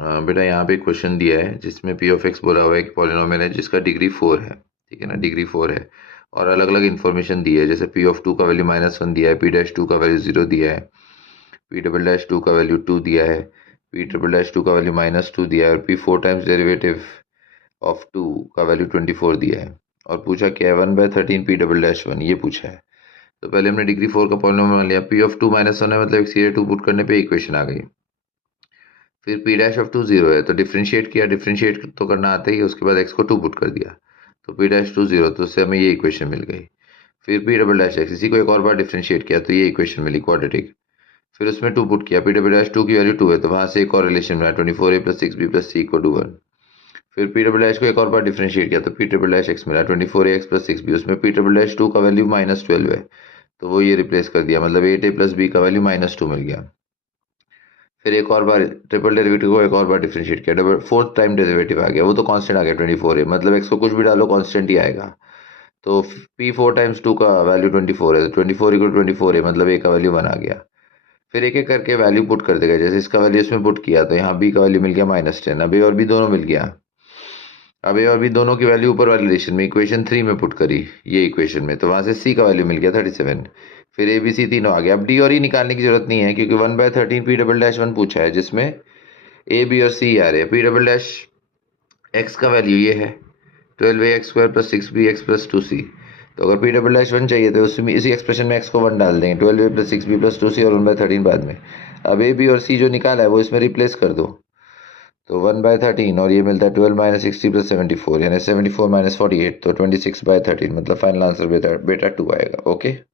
बेटा यहाँ पे क्वेश्चन दिया है जिसमें पी ऑफ एक्स बोला हुआ है कि पॉलिनोमियल है जिसका डिग्री 4 है, ठीक है ना, डिग्री 4 है और अलग अलग इन्फॉर्मेशन दी है, जैसे पी ऑफ 2 का वैल्यू -1 दिया है, पी डैश 2 का वैल्यू 0 दिया है, पी डबल डैश 2 का वैल्यू 2 दिया है, पी ट्रिपल डैश 2 का वैल्यू -2 दिया है और पी 4 टाइम्स डेरिवेटिव ऑफ 2 का वैल्यू 24 दिया है और पूछा क्या है 1/13 पी डबल डैश 1 ये पूछा है। तो पहले हमने डिग्री 4 का पॉलिनोमियल लिया, पी ऑफ 2 -1 है मतलब सीधे 2 पुट करने पे इक्वेशन आ गई। फिर पी डैश ऑफ 2 0 है तो डिफ्रेंशिएट किया, डिफ्रेंशिएट तो करना आता ही है, उसके बाद एक्स को 2 पुट कर दिया तो पी डैश 2 0, तो उससे हमें ये इक्वेशन मिल गई। फिर पी डबल डैश एक्स, इसी को एक और बार डिफ्रेंशिएट किया तो ये इक्वेशन मिली क्वाड्रेटिक। फिर उसमें 2 पुट किया, पी डबल डैश 2 की वैल्यू 2 है तो वहां से एक और रिलेशन मिला 24a + 6b + c = 1। फिर पी डबल डैश को एक और बार डिफ्रेंशिएट किया तो पी ट्रिपल डैश एक्स मिला 24ax + 6b, उसमें पी ट्रिपल डैश 2 का वैल्यू -12 है तो वो ये रिप्लेस कर दिया, मतलब 8a + b का वैल्यू -2 मिल गया। फिर एक और बार ट्रिपल डेरिवेटिव को एक और बार डिफरेंशिएट किया, डबल फोर्थ टाइम डेरिवेटिव आ गया, वो तो कांस्टेंट आ गया 24 है, मतलब एक्स को कुछ भी डालो कांस्टेंट ही आएगा। तो पी 4 टाइम्स 2 का वैल्यू 24 है तो 24 = 24 है, मतलब ए का वैल्यू 1 आ गया। फिर एक एक करके वैल्यू पुट कर देगा, जैसे इसका वैल्यू इसमें पुट किया तो यहाँ बी का वैल्यू मिल गया -10, अब ए और बी दोनों मिल गया। अब ए और बी दोनों की वैल्यू ऊपर वाली रिलेशन में इक्वेशन 3 में पुट करी, ये इक्वेशन में, तो वहां से सी का वैल्यू मिल गया 37। फिर ए बी सी तीनों आ गया। अब डी और ई निकालने की जरूरत नहीं है क्योंकि 1/13 पी डबल डैश 1 पूछा है जिसमें ए बी और सी आ रहे हैं। पी डबल डैश एक्स का वैल्यू ये है 12ax² + 6bx + 2c, तो अगर पी डबल डैश 1 चाहिए तो उसमें इसी एक्सप्रेशन में एक्स को 1 डाल देंगे, 12a + 6b + 2c और 1/13 बाद में। अब ए बी और सी जो निकाला है वो इसमें रिप्लेस कर दो, तो 1/13 और ये मिलता है 12 - 60 + 74, यानी 74 - 48, तो 26/13, मतलब फाइनल आंसर बेटा 2 आएगा। ओके।